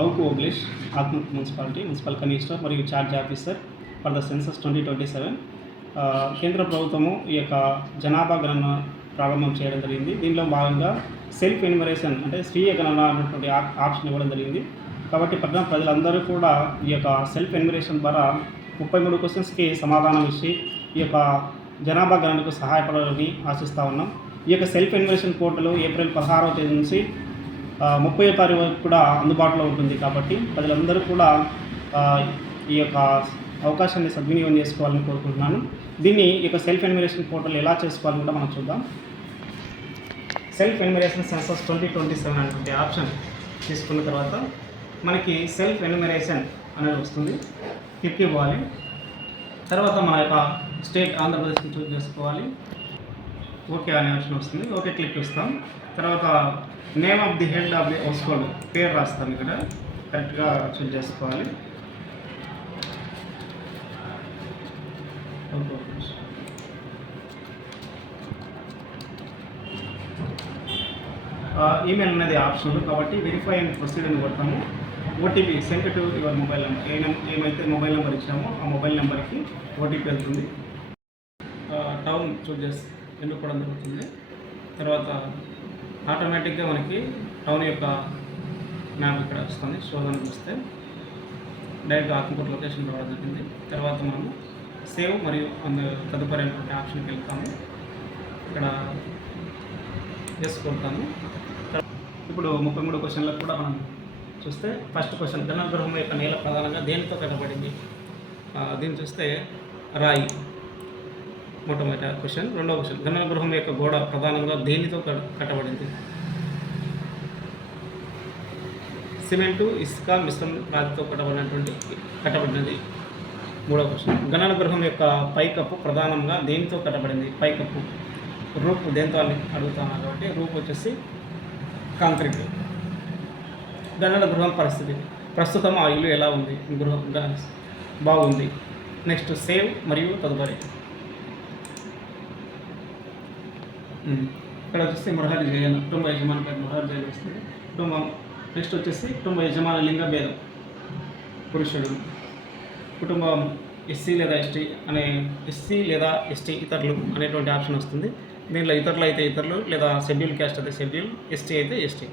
Avuku ఓబ్లిష్ Atmakur municipal commissioner మరియు charge officer for the census 2027. కేంద్ర ప్రభుత్వము ఈ యొక్క జనాభా గణన ప్రారంభం చేయడం జరిగింది. దీనిలో భాగంగా సెల్ఫ్ ఎన్యుమరేషన్ అంటే స్వీయ గణన అనేటువంటి ఆప్షన్ ఇవ్వడం జరిగింది. కాబట్టి ప్రజలందరూ కూడా ఈ యొక్క సెల్ఫ్ ఎన్యుమరేషన్ ద్వారా 33 క్వశ్చన్స్కి సమాధానం ఇచ్చి ఈ యొక్క జనాభా గణనకు సహాయపడాలని ఆశిస్తూ ఉన్నాం. ఈ యొక్క సెల్ఫ్ ఎన్యుమరేషన్ పోర్టల్ ఏప్రిల్ 16వ తేదీ నుంచి 30వ తారీఖు వరకు కూడా అందుబాటులో ఉంటుంది. కాబట్టి ప్రజలందరూ కూడా ఈ యొక్క అవకాశాన్ని సద్వినియోగం చేసుకోవాలని కోరుకుంటున్నాను. దీన్ని ఈ యొక్క సెల్ఫ్ ఎన్యుమరేషన్ పోర్టల్ ఎలా చేసుకోవాలని కూడా మనం చూద్దాం. సెల్ఫ్ ఎన్యుమరేషన్ సెన్సస్ 2027 అనేటువంటి ఆప్షన్ తీసుకున్న తర్వాత మనకి సెల్ఫ్ ఎన్యుమరేషన్ అనేది వస్తుంది. క్లిక్ ఇవ్వాలి. తర్వాత మన యొక్క స్టేట్ ఆంధ్రప్రదేశ్ని చూస్ చేసుకోవాలి. ఓకే అనే ఆప్షన్ వస్తుంది. ఓకే క్లిక్ ఇస్తాం. తర్వాత name of the head of the house hold పేరు రాస్తాం. ఇక్కడ కరెక్ట్గా చూస్ చేసుకోవాలి. ఈమెయిల్ అనేది ఆప్షన్ కాబట్టి వెరిఫై అండ్ ప్రొసీడ్ అని కొడతాము. OTP send to your mobile number. ఏమైతే మొబైల్ నెంబర్ ఇచ్చామో ఆ మొబైల్ నెంబర్కి ఓటీపీ వెళ్తుంది. టౌన్ చూస్ చేసి ఎన్నుకోవడం జరుగుతుంది. తర్వాత ఆటోమేటిక్గా మనకి టౌన్ యొక్క మ్యాప్ ఇక్కడ వస్తుంది. శోధన చూస్తే డైరెక్ట్ ఆత్మకూరు లొకేషన్ రావడం జరిగింది. తర్వాత మనము సేవ్ మరియు తదుపరి ఆప్షన్కి వెళ్తాము. ఇక్కడ ఎస్ కొడతాను. ఇప్పుడు 33 క్వశ్చన్లకు కూడా మనం చూస్తే ఫస్ట్ క్వశ్చన్ గణగృహం యొక్క నేల ప్రధానంగా దేనితో కట్టబడింది. దీన్ని చూస్తే రాయి మొట్టమొదటి క్వశ్చన్. రెండవ క్వశ్చన్ గణగృహం యొక్క గోడ ప్రధానంగా దేనితో కట్టబడింది. సిమెంటు, ఇసుక, మిశ్రమ రాతితో కట్టబడినది. మూడవ క్వశ్చన్ గణగృహం యొక్క పైకప్పు ప్రధానంగా దేనితో కట్టబడింది. పైకప్పు రూపు దేంతో అడుగుతాను కాబట్టి రూపు వచ్చేసి కాంక్రీట్. గృహం పరిస్థితి ప్రస్తుతం ఆ ఇల్లు ఎలా ఉంది. గృహం బాగుంది. నెక్స్ట్ సేవ్ మరియు తదుపరి. ఇక్కడ వచ్చేసి మురహరి జయన్ కుటుంబ యజమాని పేరు మురహరి జయన్ వస్తుంది. కుటుంబం. నెక్స్ట్ వచ్చేసి కుటుంబ యజమాని లింగ భేదం పురుషుడు. కుటుంబం ఎస్సీ లేదా ఎస్టీ ఇతరులు అనేటువంటి ఆప్షన్ వస్తుంది. దీంట్లో ఇతరులు అయితే ఇతరులు, లేదా షెడ్యూల్ క్యాస్ట్ అయితే షెడ్యూల్, ఎస్టీ అయితే ఎస్టీ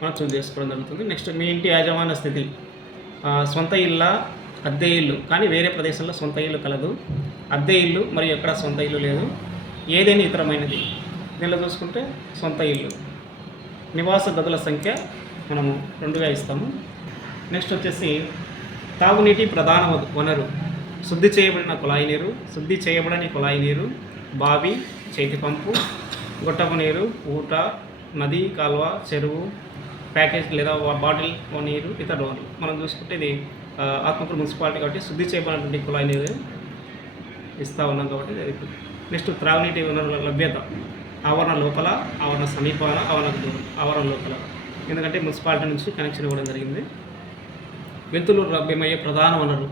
మనం చూస్ చేసుకోవడం జరుగుతుంది. నెక్స్ట్ మీ ఇంటి యాజమాన్య స్థితి సొంత ఇళ్ళ, అద్దె ఇల్లు కానీ వేరే ప్రదేశంలో సొంత ఇల్లు కలదు, అద్దె ఇల్లు మరియు ఎక్కడ సొంత ఇల్లు లేదు, ఏదైనా ఇతరమైనది. దీనిలో చూసుకుంటే సొంత ఇల్లు. నివాస గదుల సంఖ్య మనము 2గా ఇస్తాము. నెక్స్ట్ వచ్చేసి తాగునీటి ప్రధాన వనరు శుద్ధి చేయబడిన కుళాయి నీరు, శుద్ధి చేయబడని కుళాయి నీరు, బావి, చేతి పంపు, గొట్టపు నీరు, ఊట, నది, కాలువ, చెరువు, ప్యాకేజ్ లేదా బాటిల్ నీరు, ఇతర వనరులు. మనం చూసుకుంటే ఇది ఆత్మకూరు మున్సిపాలిటీ కాబట్టి శుద్ధి చేయబడినటువంటి కుళాయి నీరు ఇస్తూ ఉన్నాం కాబట్టి జరుగుతుంది. నెక్స్ట్ త్రాగునీటి వనరుల లభ్యత ఆవరణ లోపల, ఆవరణ సమీపాన, ఆవరణ లోపల. ఎందుకంటే మున్సిపాలిటీ నుంచి కనెక్షన్ ఇవ్వడం జరిగింది. వెలుతురు లభ్యమయ్యే ప్రధాన వనరు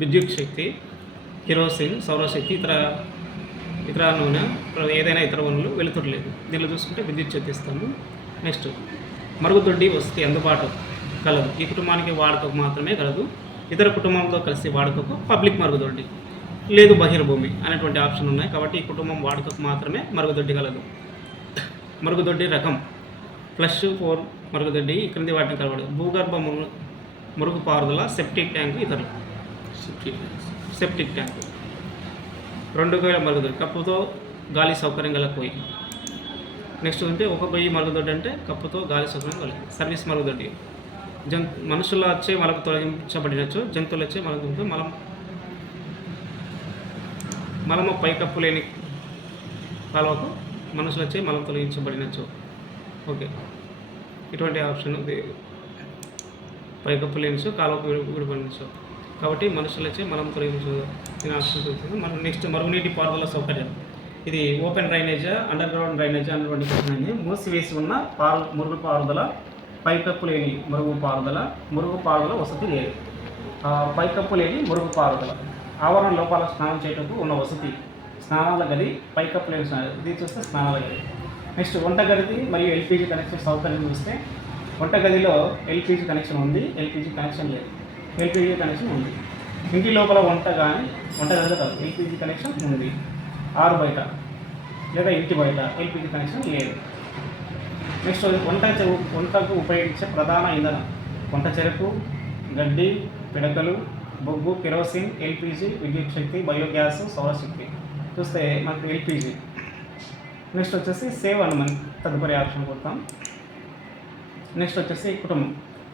విద్యుత్ శక్తి, కిరోసిన్, సౌరశక్తి, ఇతర నూనె, ఏదైనా ఇతర వనరులు. వెలుతురు లేదు. దీనిలో చూసుకుంటే విద్యుత్ శక్తి ఇస్తాము. నెక్స్ట్ మరుగుదొడ్డి వసతి అందుబాటు కలదు. ఈ కుటుంబానికి వాడుకకు మాత్రమే కలదు. ఇతర కుటుంబంతో కలిసి వాడుకకు పబ్లిక్ మరుగుదొడ్డి లేదు బహిర్భూమి అనేటువంటి ఆప్షన్ ఉన్నాయి. కాబట్టి ఈ కుటుంబం వాడుకకు మాత్రమే మరుగుదొడ్డి కలదు. మరుగుదొడ్డి రకం +4 మరుగుదొడ్డి ఈ క్రింది వాటిని కలవడు. భూగర్భ మురుగు పారుదల, సెప్టిక్ ట్యాంకు, ఇతరులు. సెప్టిక్ ట్యాంకు 2,000 మరుగుదొడ్డి కప్పుతో గాలి సౌకర్యం గల పోయి. నెక్స్ట్ అంటే 1,000 మరుగుదొడ్డి అంటే కప్పుతో గాలి సౌకర్యం గల సర్వీస్ మరుగుదొడ్డి. మనుషుల వచ్చే మలకు తొలగించబడినచ్చు, జంతువులు వచ్చే మలకు మలము పైకప్పు లేని కాలువకు మనుషులు వచ్చే మలం తొలగించబడినచ్చు. ఓకే, ఇటువంటి ఆప్షన్ పైకప్పు లేనిచో కాలువకు విడిపడినచ్చు. కాబట్టి మనుషులు వచ్చి మనం తొలగించిన ఆప్షన్ చూస్తుంది. మనం నెక్స్ట్ మరుగునీటి పారుదల సౌకర్యం. ఇది open drainage, under ground drainage అనేటువంటి క్వశ్చన్ అండి. మూసివేసి ఉన్న మురుగు పారుదల, పైకప్పు లేని మురుగు పారుదల వసతి లేదు. పైకప్పు లేని మురుగు పారుదల, ఆవరణ లోపల స్నానం చేయటకు ఉన్న వసతి, స్నానాల గది, పైకప్పు లేని ఇది చూస్తే స్నానాల గది. నెక్స్ట్ వంటగది మరియు ఎల్పిజి కనెక్షన్ సౌకర్యం చూస్తే వంటగదిలో ఎల్పిజి కనెక్షన్ ఉంది, ఎల్పిజి కనెక్షన్ లేదు. ఎల్పిజి కనెక్షన్ ఉంది. ఇంటి లోపల వంటగదిలో కాదు, ఎల్పిజి కనెక్షన్ ఉంది. ఆరు బయట లేదా ఇంటి బయట ఎల్పిజి కనెక్షన్ లేదు. నెక్స్ట్ వంటకు ఉపయోగించే ప్రధాన ఇంధనం వంట చెరకు, గడ్డి, పిడకలు, బొగ్గు, కెరోసిన్, ఎల్పిజి, విద్యుత్ శక్తి, బయోగ్యాస్, సౌరశక్తి. చూస్తే మనకు ఎల్పిజి. నెక్స్ట్ వచ్చేసి సేవ్ అని మనం తదుపరి ఆప్షన్ కొడతాం. నెక్స్ట్ వచ్చేసి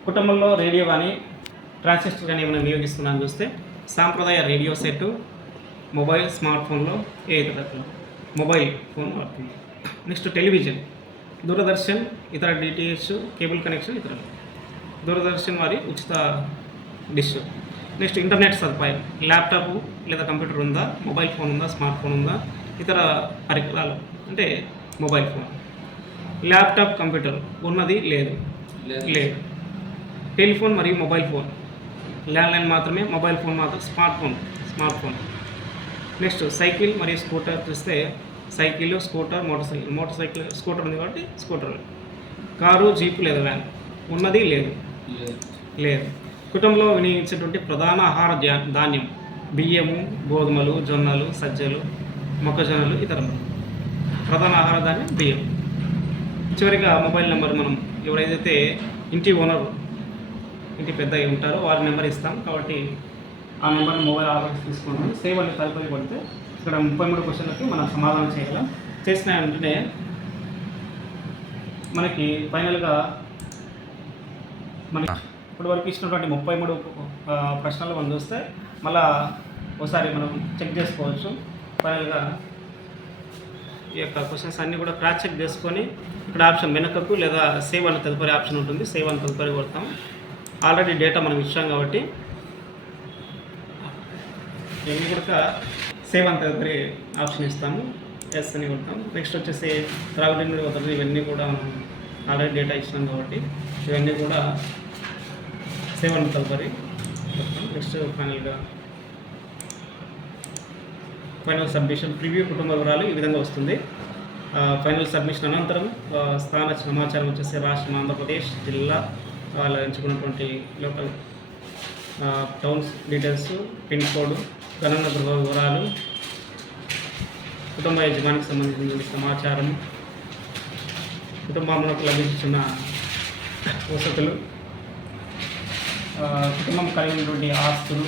కుటుంబంలో రేడియో కానీ ట్రాన్సిస్టర్ కానీ ఏమైనా వినియోగిస్తున్నాను చూస్తే సాంప్రదాయ రేడియో సెట్, మొబైల్, స్మార్ట్ ఫోన్లో ఏ ఇతర మొబైల్ ఫోన్ వాడుతుంది. నెక్స్ట్ టెలివిజన్, దూరదర్శన్, ఇతర డిటిహెచ్, కేబుల్ కనెక్షన్, ఇతరులు. దూరదర్శన్ వారి ఉచిత డిష్. నెక్స్ట్ ఇంటర్నెట్ సదుపాయం, ల్యాప్టాప్ లేదా కంప్యూటర్ ఉందా, మొబైల్ ఫోన్ ఉందా, స్మార్ట్ ఫోన్ ఉందా, ఇతర పరికరాలు అంటే మొబైల్ ఫోన్. ల్యాప్టాప్, కంప్యూటర్ ఉన్నది లేదు. టెలిఫోన్ మరియు మొబైల్ ఫోన్, ల్యాండ్లైన్ మాత్రమే, మొబైల్ ఫోన్ మాత్రం, స్మార్ట్ ఫోన్. నెక్స్ట్ సైకిల్ మరియు స్కూటర్ చూస్తే cycle, scooter, motor cycle, scooter ఉంది కాబట్టి స్కూటర్. కారు, జీపు లేదా వ్యాన్ ఉన్నది లేదు. కుటుంబంలో వినియోగించేటువంటి ప్రధాన ఆహార ధాన్యం బియ్యము, గోధుమలు, జొన్నలు, సజ్జలు, మొక్కజొన్నలు, ఇతరులు. ప్రధాన ఆహార ధాన్యం బియ్యం. చివరిగా మొబైల్ నెంబర్, మనం ఎవరైతే ఇంటి ఓనర్, ఇంటి పెద్ద ఉంటారో వారి నెంబర్ ఇస్తాం కాబట్టి ఆ నెంబర్ని మొబైల్ ఆర్డర్స్ తీసుకుంటాం. సేవ్ అని తదుపరి పడితే ఇక్కడ 33 క్వశ్చన్లకి మనం సమాధానం చేయగలం. చేసిన వెంటనే మనకి ఫైనల్గా ఇప్పటి వరకు ఇచ్చినటువంటి 33 ప్రశ్నలు మనం చూస్తే మళ్ళీ ఒకసారి మనం చెక్ చేసుకోవచ్చు. ఫైనల్గా ఈ యొక్క క్వశ్చన్స్ అన్నీ కూడా క్రాస్ చెక్ చేసుకొని ఇక్కడ ఆప్షన్ వెనకకు లేదా సేవ్ అని తదుపరి ఆప్షన్ ఉంటుంది. సేవ్ అని తదుపరి కొడతాం. ఆల్రెడీ డేటా మనం ఇచ్చాం కాబట్టి ఇవన్నీ కూడా సేవ్ అని తదుపరి ఆప్షన్ ఇస్తాము. ఎస్ అని కొడతాం. నెక్స్ట్ వచ్చేసి త్రాగునీరు వదలదు, ఇవన్నీ కూడా మనం ఆల్రెడీ డేటా ఇచ్చినాం కాబట్టి ఇవన్నీ కూడా సేవ్ అని తదుపరి కొడతాం. నెక్స్ట్ ఫైనల్ సబ్మిషన్ ప్రివ్యూ కుటుంబ వివరాలు ఈ విధంగా వస్తుంది. ఫైనల్ సబ్మిషన్ అనంతరం స్థాన సమాచారం వచ్చేసి రాష్ట్రం ఆంధ్రప్రదేశ్, జిల్లా, వాళ్ళు ఎంచుకున్నటువంటి local towns details, pin code, గణన గృహ వివరాలు, కుటుంబ యజమానికి సంబంధించిన సమాచారం, కుటుంబంలోకి లభించిన వసతులు, కుటుంబం కలిగి ఉన్నటువంటి ఆస్తులు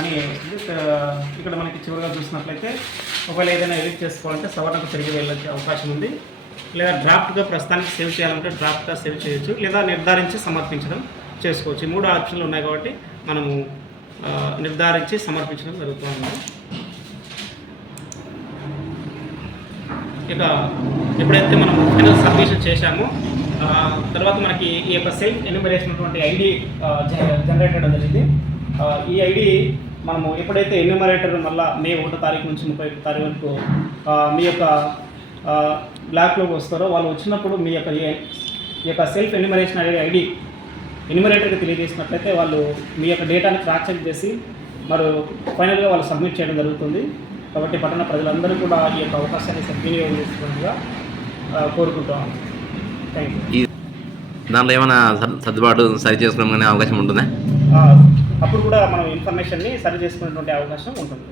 అని ఇక్కడ మనకి చివరిగా చూసినట్లయితే ఒకవేళ ఏదైనా ఎడిట్ చేసుకోవాలంటే సవరణకు తిరిగి వెళ్ళే అవకాశం ఉంది. లేదా డ్రాఫ్ట్గా ప్రస్తుతానికి సేవ్ చేయాలంటే డ్రాఫ్ట్గా సేవ్ చేయొచ్చు, లేదా నిర్ధారించి సమర్పించడం చేసుకోవచ్చు. ఈ 3 ఆప్షన్లు ఉన్నాయి కాబట్టి మనము నిర్ధారించి సమర్పించడం జరుగుతుంది. ఇక ఎప్పుడైతే మనం ఫైనల్ సబ్మిషన్ చేశామో తర్వాత మనకి ఈ యొక్క సెల్ఫ్ ఎన్యూమరేషన్ ఉన్నటువంటి ఐడి జనరేట్ జరిగింది. ఈ ఐడి మనము ఎప్పుడైతే ఎన్యూమరేటర్ మళ్ళీ మే 1వ తారీఖు నుంచి 31వ తారీఖు వరకు మీ యొక్క బ్లాక్లోకి వస్తారో వాళ్ళు వచ్చినప్పుడు మీ యొక్క సెల్ఫ్ ఎన్యూమరేషన్ ఐడి ఎన్యూమరేటర్కి తెలియజేసినట్లయితే వాళ్ళు మీ యొక్క డేటాని క్రాస్ చెక్ చేసి మరి ఫైనల్గా వాళ్ళు సబ్మిట్ చేయడం జరుగుతుంది. కాబట్టి పట్టణ ప్రజలందరూ కూడా ఈ యొక్క అవకాశాన్ని సద్వినియోగం చేసుకోవాలని కోరుకుంటాం. Thank you. దాంట్లో ఏమైనా సర్దుబాటు సరి చేసుకోవడం అవకాశం ఉంటుందా? అప్పుడు కూడా మనం ఇన్ఫర్మేషన్ని సరి చేసుకునేటువంటి అవకాశం ఉంటుంది.